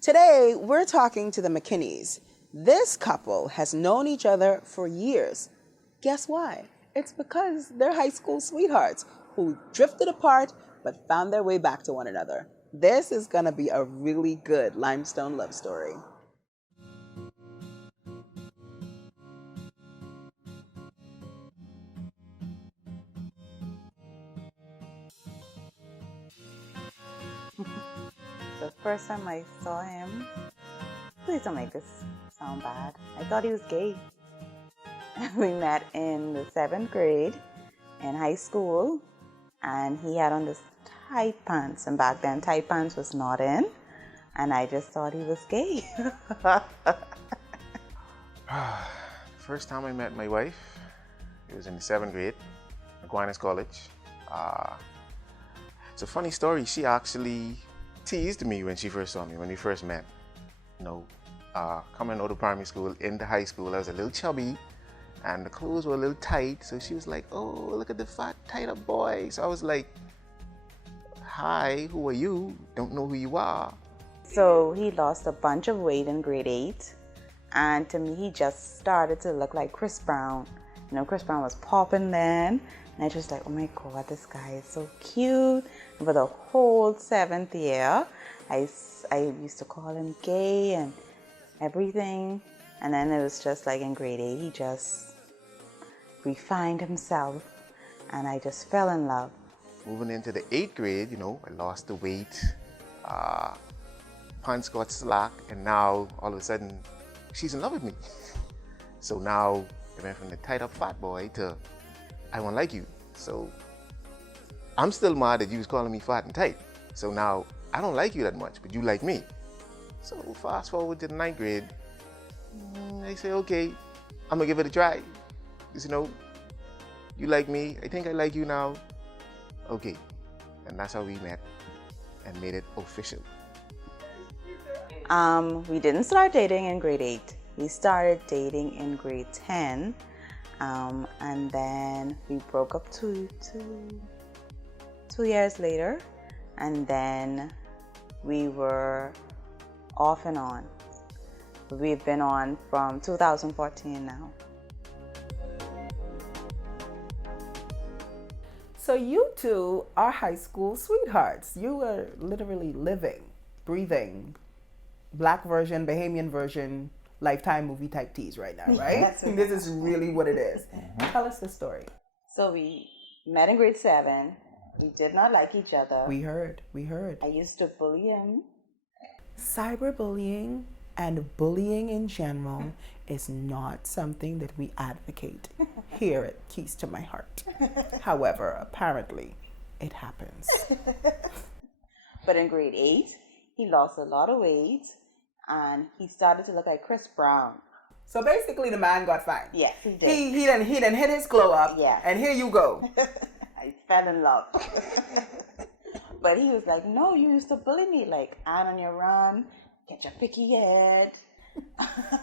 Today, we're talking to the McKinneys. This couple has known each other for years. Guess why? It's because they're high school sweethearts who drifted apart but found their way back to one another. This is going to be a really good limestone love story. The first time I saw him, please don't make this sound bad. I thought he was gay. We met in the 7th grade in high school, and he had on this tight pants, and back then tight pants was not in, and I just thought he was gay. First time I met my wife, it was in the 7th grade, Aquinas College. It's a funny story. She actually teased me when she first saw me, when we first met. Coming out of primary school into high school, I was a little chubby and the clothes were a little tight. So she was like, "Oh, look at the fat, tight up boy." So I was like, "Hi, who are you? Don't know who you are." So he lost a bunch of weight in grade 8, and to me he just started to look like Chris Brown. Chris Brown was popping then, and I just like, oh my God, this guy is so cute. And for the whole 7th year, I used to call him gay and everything. And then it was just like in grade 8, he just refined himself, and I just fell in love. Moving into the 8th grade, I lost the weight, pants got slack, and now all of a sudden she's in love with me. So now it went from the tight up fat boy to I won't like you. So I'm still mad that you was calling me fat and tight. So now I don't like you that much, but you like me. So fast forward to the 9th grade, I say, okay, I'm gonna give it a try. Because you like me, I think I like you now. Okay, and that's how we met and made it official. We didn't start dating in grade 8. We started dating in grade 10, and then we broke up two years later, and then we were off and on. We've been on from 2014 now. So you two are high school sweethearts. You are literally living, breathing, black version, Bahamian version, Lifetime movie type tease right now, right? This is really what it is. Tell us the story. So we met in grade 7. We did not like each other. We heard. I used to bully him. Cyberbullying and bullying in general is not something that we advocate here at Keys to My Heart. However, apparently, it happens. But in grade 8, he lost a lot of weight, and he started to look like Chris Brown. So basically, the man got fined. Yes, he did. He done hit his glow up. Yeah. And here you go. I fell in love. But he was like, no, you used to bully me, like, out on your run, get your picky head.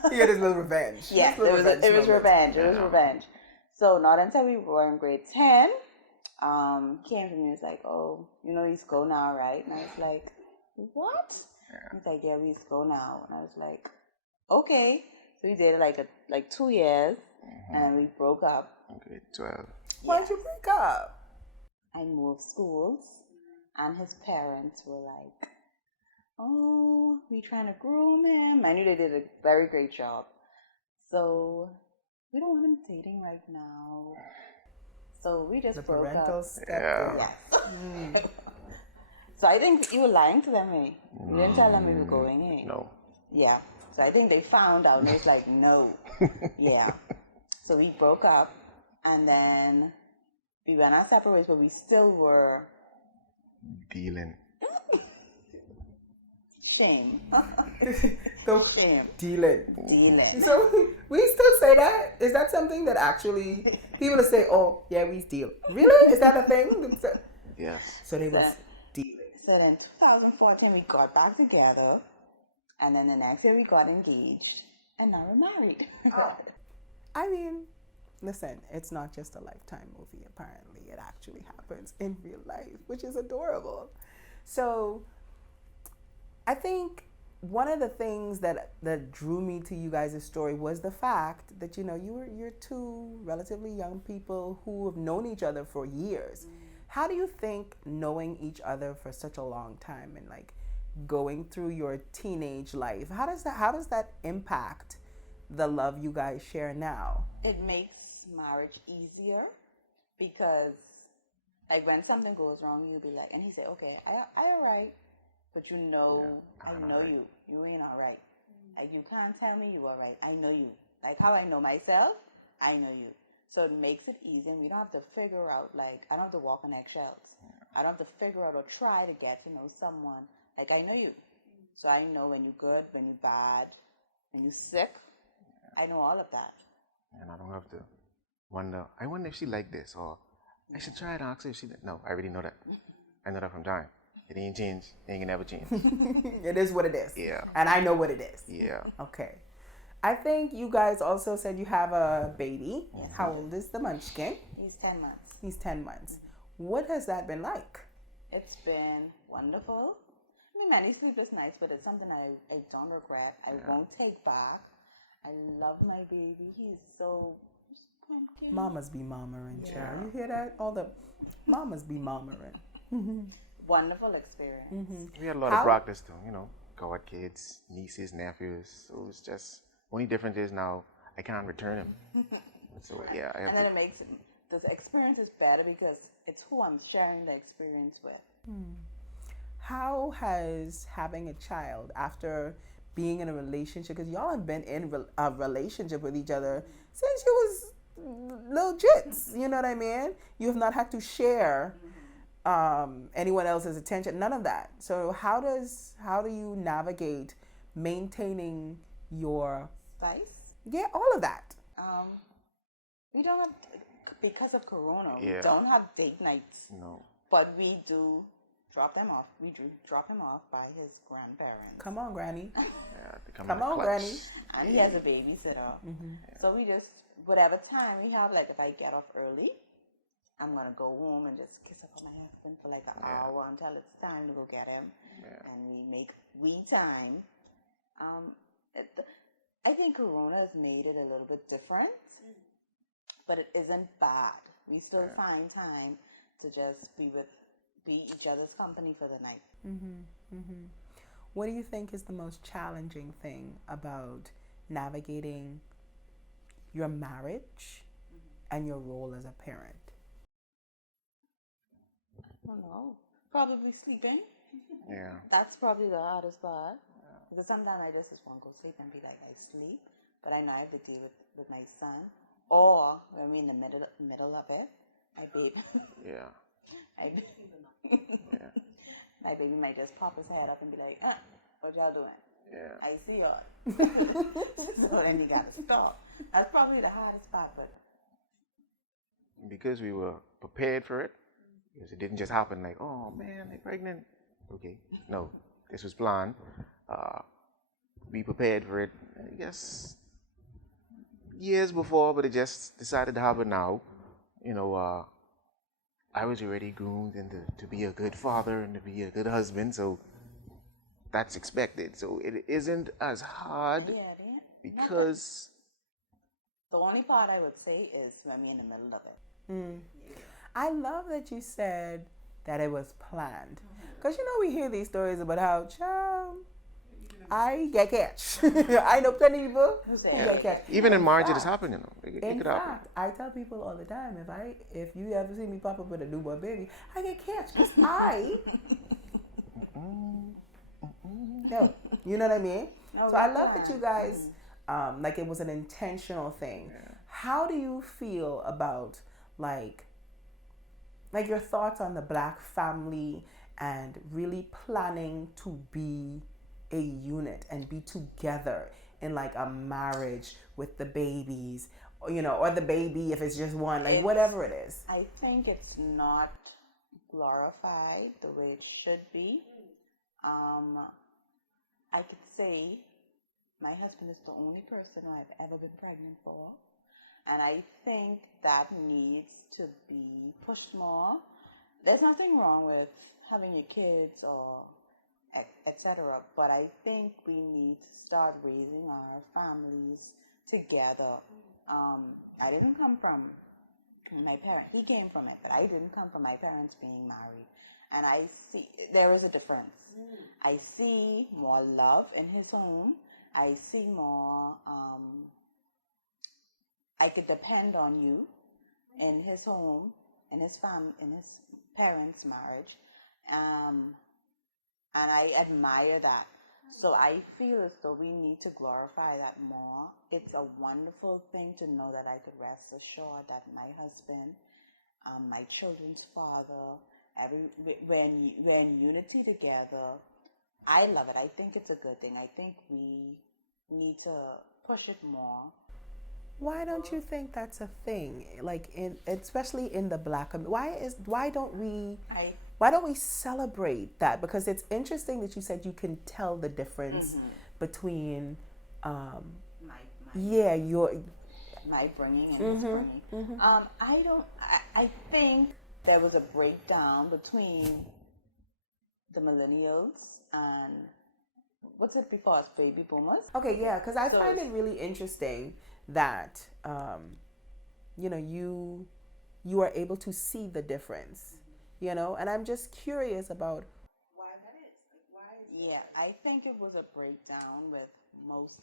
He had his little revenge. Yes, it was revenge. So not until we were in grade 10, he came to me and was like, oh, he's go now, right? And I was like, what? Yeah. He's like, yeah, we go now. And I was like, okay. So we dated like 2 years, and we broke up. Grade 12. Why did you break up? I moved schools, and his parents were like, oh, we trying to groom him. I knew they did a very great job. So we don't want him dating right now. So we just broke up. Yeah. Yes. So I think you were lying to them, eh? You didn't tell them we were going, eh? No. Yeah. So I think they found out and it was like, no. Yeah. So we broke up, and then we went our separate ways, but we still were dealing. Shame. Shame. Dealing. So we still say that? Is that something that actually people say, oh, yeah, we deal? Really? Is that a thing? Yes. So they was dealing. So in 2014, we got back together, and then the next year we got engaged, and now we're married. I mean, listen, it's not just a Lifetime movie, apparently. It actually happens in real life, which is adorable. So I think one of the things that drew me to you guys' story was the fact that you're two relatively young people who have known each other for years. How do you think knowing each other for such a long time and like going through your teenage life, how does that impact the love you guys share now? It makes marriage easier because like when something goes wrong, you'll be like, and he say, okay, I all right, but I know right. you ain't all right. Like you can't tell me you all right. I know you. Like how I know myself, I know you. So it makes it easy, and we don't have to figure out, like, I don't have to walk on eggshells. I don't have to figure out or try to get to know someone. Like, I know you. So I know when you're good, when you're bad, when you're sick. I know all of that. And I don't have to I wonder if she like this, or I should try to ask her if she, no, I already know that. I know that from time. It ain't changed. It ain't gonna never change. It is what it is. Yeah. And I know what it is. Yeah. Okay. I think you guys also said you have a baby. Yes. How old is the munchkin? He's 10 months. He's 10 months. What has that been like? It's been wonderful. I mean, many sleepless nights, but it's something I don't regret. I won't take back. I love my baby. He's so cute. Mamas be mamaring, child. You hear that? All the mamas be mamaring. Wonderful experience. We had a lot of practice too, God kids, nieces, nephews. So it's just, only difference is now I can't return them. So yeah, I have and then it makes the experience is better because it's who I'm sharing the experience with. How has having a child after being in a relationship, because y'all have been in a relationship with each other since you was little jits, you know what I mean? You have not had to share anyone else's attention, none of that. So how do you navigate maintaining your Spice? Yeah, all of that. We don't have, because of Corona, we Yeah. don't have date nights. No. But we do drop them off. We do drop him off by his grandparents. Come on, Granny. Yeah, they come Come in the on, clutch. Granny. And he has a babysitter. So we just, whatever time we have, like if I get off early, I'm going to go home and just kiss up on my husband for like an hour until it's time to go get him. Yeah. And we make time. I think Corona has made it a little bit different, but it isn't bad. We still find time to just be each other's company for the night. What do you think is the most challenging thing about navigating your marriage and your role as a parent? I don't know. Probably sleeping. Yeah. That's probably the hardest part. Because sometimes I just want to go sleep and be like, I sleep. But I know I have to deal with my son. Or when we're in the middle of it, my baby. Yeah. My baby might just pop his head up and be like, what y'all doing? Yeah. I see y'all. So then you got to stop. That's probably the hardest part. But because we were prepared for it, because it didn't just happen like, oh man, they're pregnant. Okay. No, this was planned. We prepared for it, I guess, years before, but it just decided to happen now. I was already groomed to be a good father and to be a good husband, so that's expected. So it isn't as hard because... The only part I would say is when we're in the middle of it. I love that you said that it was planned. Because, we hear these stories about how, child, I get catch. I know plenty of people who get catch. Even in marriage, it has happened, It In could happen. fact, I tell people all the time, if you ever see me pop up with a newborn baby, I get catch because I... No, you know what I mean? So I love that you guys, like it was an intentional thing. Yeah. How do you feel about like your thoughts on the Black family and really planning to be a unit and be together in like a marriage with the babies, or the baby if it's just one, like whatever it is? I think it's not glorified the way it should be. I could say my husband is the only person who I've ever been pregnant for. And I think that needs to be pushed more. There's nothing wrong with having your kids or etc. But I think we need to start raising our families together. I didn't come from my parents. He came from it, but I didn't come from my parents being married. And I see there is a difference. I see more love in his home. I see more, I could depend on you in his home, in his parents' marriage. And I admire that. So I feel as though we need to glorify that more. It's a wonderful thing to know that I could rest assured that my husband, my children's father, when unity together, I love it. I think it's a good thing. I think we need to push it more. Why don't you think that's a thing? Like especially in the Black community, why don't we celebrate that? Because it's interesting that you said you can tell the difference between my bringing and his bringing. I think there was a breakdown between the millennials and what's it before us, baby boomers. Okay, yeah, because I find it really interesting that you are able to see the difference, and I'm just curious about why that is. Like, why is yeah, I think it was a breakdown with most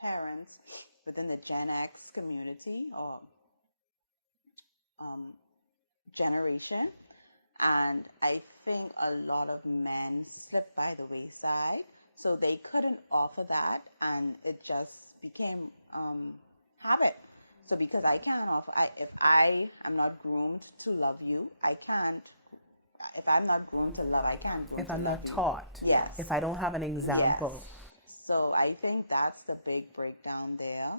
parents within the Gen X community or generation, and I think a lot of men slipped by the wayside, so they couldn't offer that, and it just became habit. So because I can't offer, if I am not groomed to love you, I can't. If I'm not groomed to love, I can't. If I'm not taught, yes. If I don't have an example, yes. So I think that's the big breakdown there,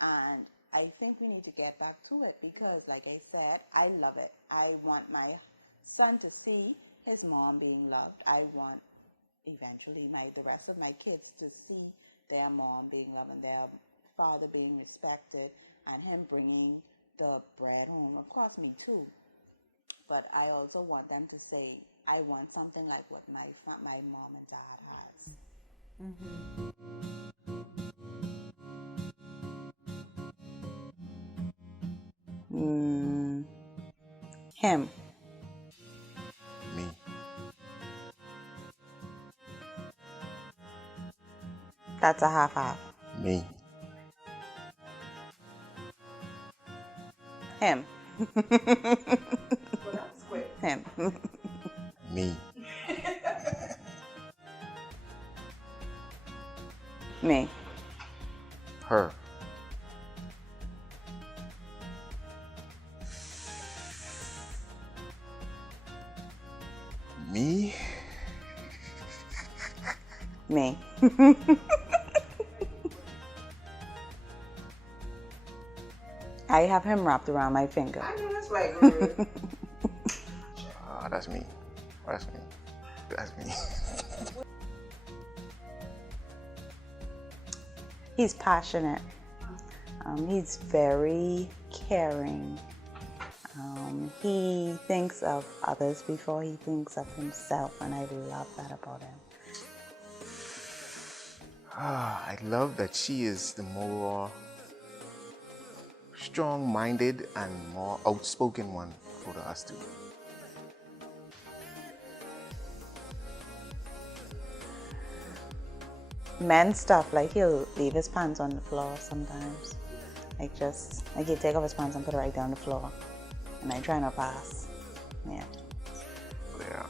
and I think we need to get back to it because, like I said, I love it. I want my son to see his mom being loved. I want eventually the rest of my kids to see their mom being loved and their father being respected, and him bringing the bread home. Of course, me too. But I also want them to say, I want something like what my mom and dad has. Him. Me. That's a half-half. Me. Him. Him. Me. Me. Her. Me. Me. I have him wrapped around my finger. I know that's right. That's me. That's me. That's me. He's passionate. He's very caring. He thinks of others before he thinks of himself, and I love that about him. I love that she is the more strong-minded and more outspoken one for us two. Men stuff, like he'll leave his pants on the floor sometimes. Like he'll take off his pants and put it right down the floor. And I try not to pass. Yeah. Yeah.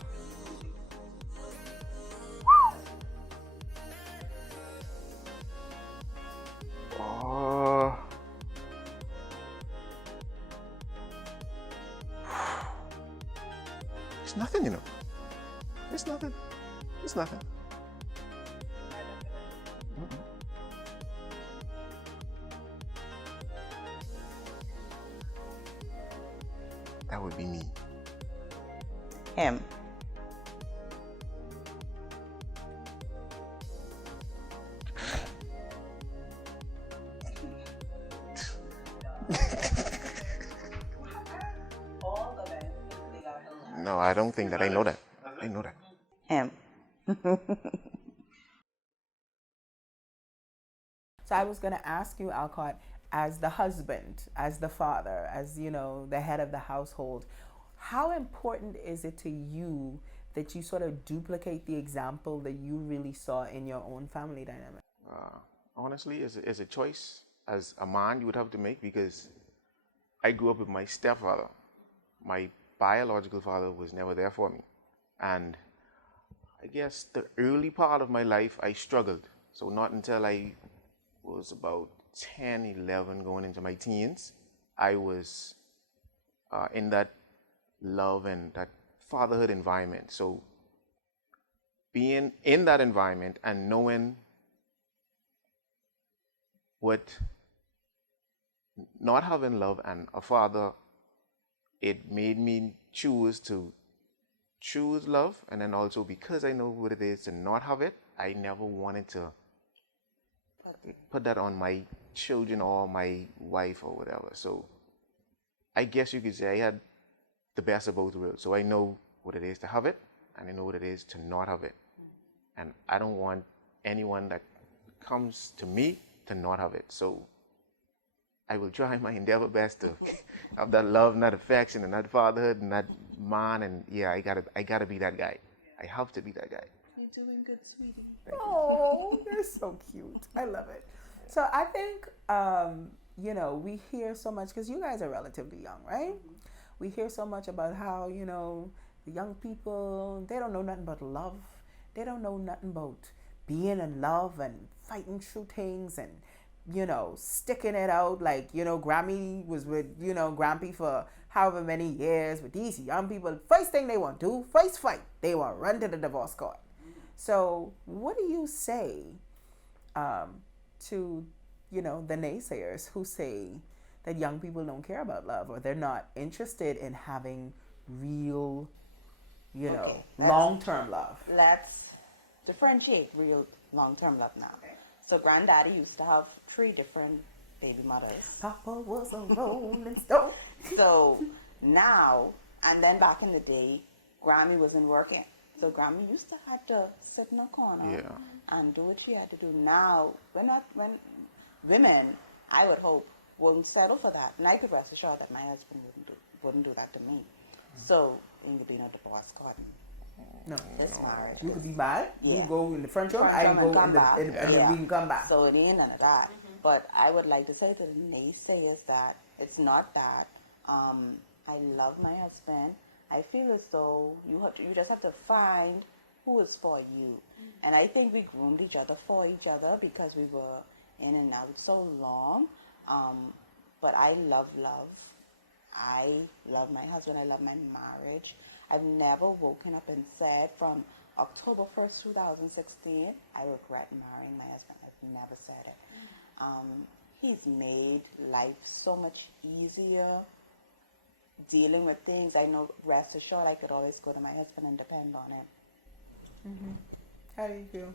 It's nothing, you know. It's nothing. It's nothing. That would be me. Him. No, I don't think that. I know that. I know that. Him. So I was going to ask you, Alcott, as the husband, as the father, as the head of the household, how important is it to you that you sort of duplicate the example that you really saw in your own family dynamic? Honestly, it's a choice as a man you would have to make, because I grew up with my stepfather. My biological father was never there for me. And I guess the early part of my life, I struggled. So not until I was about 10, 11, going into my teens, I was in that love and that fatherhood environment. So being in that environment and knowing what not having love and a father, it made me choose love. And then also, because I know what it is to not have it, I never wanted to put that on my children or my wife or whatever. So I guess you could say I had the best of both worlds. So I know what it is to have it, and I know what it is to not have it. And I don't want anyone that comes to me to not have it. So I will try my endeavor best to have that love and that affection and that fatherhood and that man. And yeah, I gotta be that guy. I have to be that guy. You're doing good, sweetie. Oh, they're so cute. I love it. So I think, we hear so much, because you guys are relatively young, right? We hear so much about how, the young people, they don't know nothing about love. They don't know nothing about being in love and fighting through things and, sticking it out. Like, Grammy was with, Grampy for however many years. But these young people, first thing they want to do, first fight, they want to run to the divorce court. So what do you say to, the naysayers who say that young people don't care about love, or they're not interested in having real, long-term love? Let's differentiate real long-term love now. Okay. So granddaddy used to have 3 different baby mothers. Papa was a rolling stone. So now, and then back in the day, Grammy wasn't working. So Grammy used to have to sit in a corner and do what she had to do. Now, when women, I would hope, won't settle for that. And I could rest assured that my husband wouldn't do that to me. So, you could be in a divorce court. No. This marriage. You could be mad. Yeah. You go in the front room, I can go and then we can come back. So it ain't none of that. But I would like to say to the naysayers that it's not that. I love my husband. I feel as though you just have to find who is for you. And I think we groomed each other for each other because we were in and out so long. But I love love. I love my husband. I love my marriage. I've never woken up and said from October 1st, 2016, I regret marrying my husband. I've never said it. He's made life so much easier dealing with things. I know, rest assured, I could always go to my husband and depend on it. Mm-hmm. How do you feel?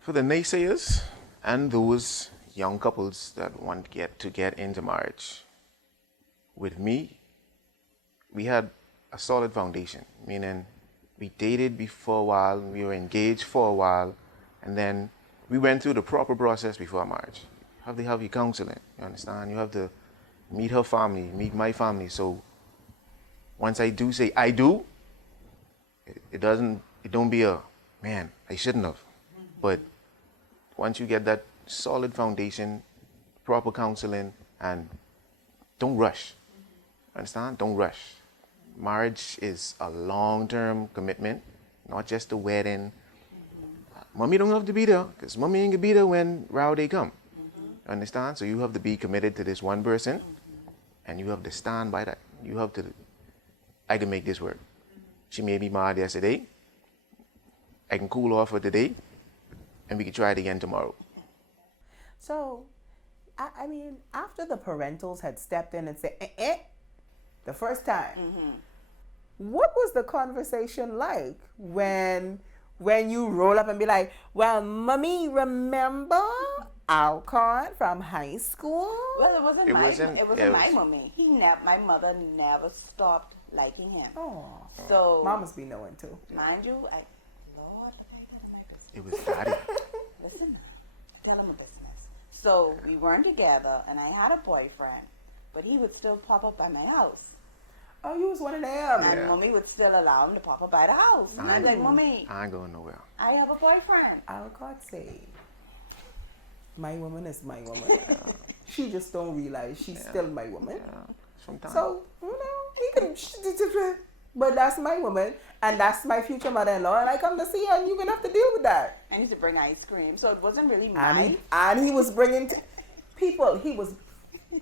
For the naysayers and those young couples that want to get into marriage, with me, we had a solid foundation, meaning we dated for a while, we were engaged for a while, and then we went through the proper process before marriage. You have to have your counseling, you understand? You have to meet her family, meet my family. So once I do say I do, it don't be a, man, I shouldn't have. But once you get that solid foundation, proper counseling, and don't rush. Understand? Don't rush. Marriage is a long-term commitment, not just a wedding. Mommy don't have to be there, because mommy ain't gonna be there when row day come. Understand? So you have to be committed to this one person, and you have to stand by that. You have to, I can make this work. She made me mad yesterday. I can cool off for today, and we can try it again tomorrow. So, I mean, after the parentals had stepped in and said, the first time, what was the conversation like when you roll up and be like, well, mommy, remember Alcott from high school? Well, it wasn't my mommy. My mother never stopped liking him. Oh, So, mamas be knowing too. mind you, Lord, look, I got my business. It was daddy. Listen, tell him a business. So we weren't together, and I had a boyfriend, but he would still pop up by my house. Oh, you was one of them. And Yeah. mommy would still allow him to pop up by the house. And I'm like, mommy, I ain't going nowhere. I have a boyfriend. Alcott say, my woman is my woman. She just don't realize she's still my woman. Yeah. Sometimes. So, he can, but that's my woman, and that's my future mother-in-law, and I come to see her, and you're gonna have to deal with that. I used to bring ice cream, so it wasn't really And mine. he was bringing people.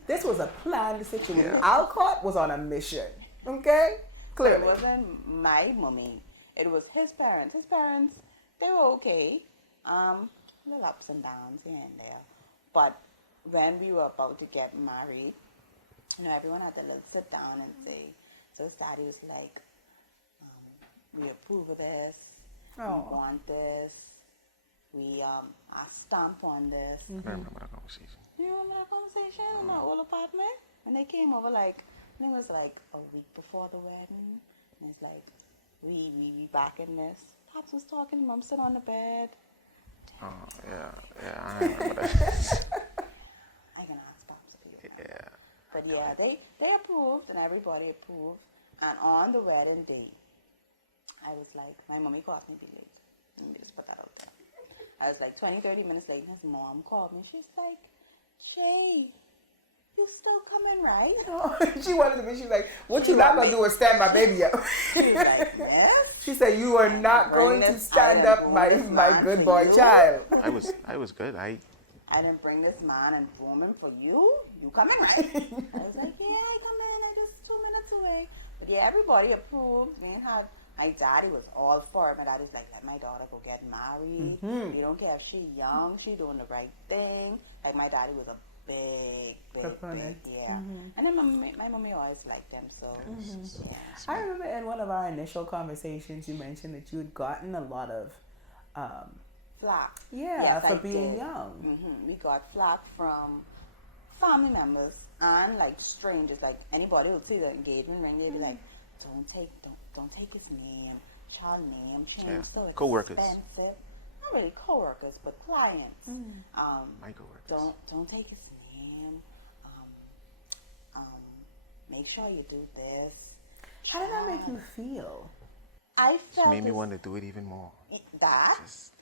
This was a planned situation. Yeah. Alcott was on a mission. Okay, clearly. It wasn't my mommy. It was his parents. His parents, they were okay. Little ups and downs here and there. But when we were about to get married, everyone had to sit down and say. So his daddy was like, we approve of this. Oh. We want this. We are stamp on this. I remember that conversation. You remember that conversation in our old apartment? When they came over, I think it was like a week before the wedding. And it's like, we back in this. Pops was talking, Mom sit on the bed. Oh, yeah, I remember that. I can ask Pops if you remember. Yeah. But yeah, they approved and everybody approved. And on the wedding day, I was like, my mommy caused me to be late. Let me just put that out there. I was like 20, 30 minutes late, and his mom called me. She's like, Jay, you still coming, right? She wanted to be. She's like, "What you not gonna do is stand my baby up?" She was like, yes. She said, "You are not going to stand up my good boy child." I was good. I didn't bring this man and groom him for you. You coming, right? I was like, yeah, I come in. I just 2 minutes away. But yeah, everybody approved. My daddy was all for it. My daddy's like, let my daughter go get married. We don't care if she's young. She's doing the right thing. Like, my daddy was a big proponent. Yeah. And then my mommy always liked them, so yeah. I remember in one of our initial conversations, you mentioned that you had gotten a lot of, Flack. yeah, Yes, for I being did. young. We got flack from family members and like strangers. Like anybody would see the engagement ring, they'd be like, don't take his name, child name, change so Co-workers. expensive. Not really co-workers, but clients. My coworkers. Don't take his name. Make sure you do this. How did that make you feel? I felt It made me as- want to do it even more. that. Just,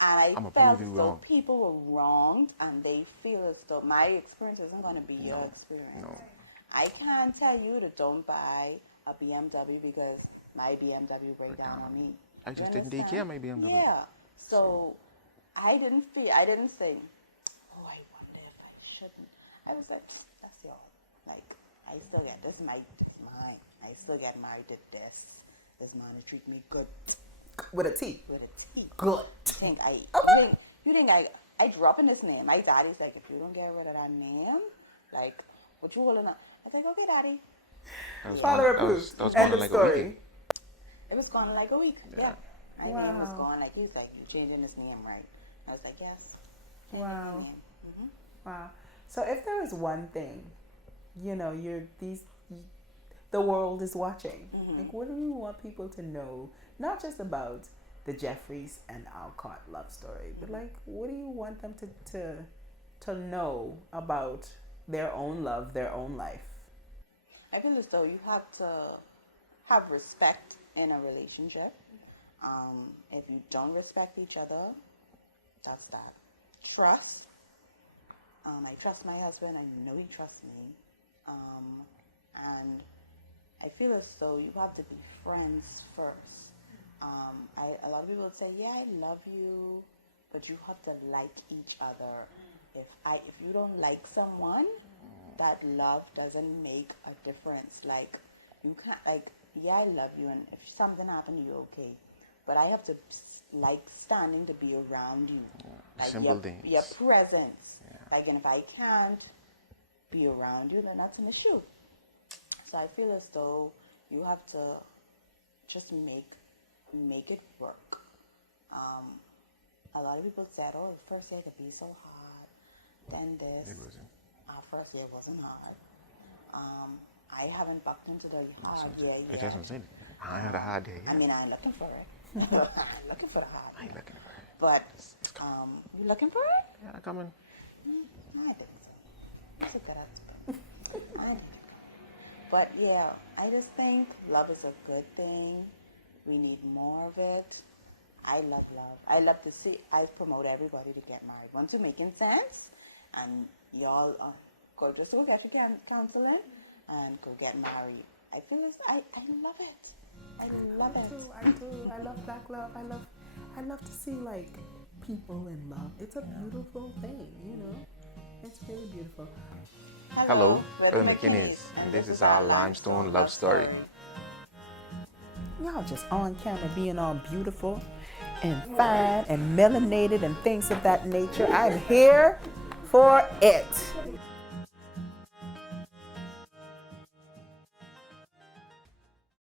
And I'ma I felt prove you as though wrong. people were wronged and they feel as though my experience isn't going to be your experience. no. I can't tell you to don't buy a BMW because my BMW break down on me. I You just didn't take understand? care of my BMW. Yeah. So I didn't say, oh, I wonder if I shouldn't. I was like, that's y'all. Like, I still get this mine. I still get married to this. This man will treat me good With a T. with a T. Good. You think I drop in this name? My daddy's like, if you don't get rid of that name, like, what you holding up? I was like, okay, daddy. That was Father gone- that approved. was- that was End gone of in like a story. weekend. It was gone in like a week. Yeah. My name was Wow. gone. Like, he was like, you changing his name, right? I was like, yes. Change Wow. his name. Wow. So if there is one thing, the world is watching. Like, what do you want people to know? Not just about the Jeffrice and Alcott love story, but like, what do you want them to know about their own love, their own life? I feel as though you have to have respect in a relationship. If you don't respect each other, that's that. Trust. I trust my husband. I know he trusts me. And I feel as though you have to be friends first. A lot of people would say, yeah, I love you, but you have to like each other. If you don't like someone, that love doesn't make a difference. Like, you can't, like, yeah, I love you, and if something happened to you, okay. But I have to like standing to be around you. Like Simple things. Your presence. Yeah. Like, and if I can't be around you, then that's an issue. So I feel as though you have to just make it work. A lot of people said, oh, the first year could be so hard. Then this. It wasn't. Our first year wasn't hard. I haven't bucked into the hard year It yet. doesn't say I ain't had a hard day yet. I mean, I'm looking for it. I'm looking for the hard I ain't year. looking for it. But, you looking for it? Yeah, I'm coming. I didn't say. That's a good husband. I know. But yeah, I just think love is a good thing. We need more of it. I love love. I love to see, I promote everybody to get married. Once you're making sense, and y'all go just go get your counseling and go get married. I feel I love it. I love it. I do. I love black love. I love to see like people in love. It's a beautiful thing, you know. It's really beautiful. Hello, we're we're the the McKinneys, and this is our limestone love story. Y'all just on camera being all beautiful and fine and melanated and things of that nature. I'm here for it.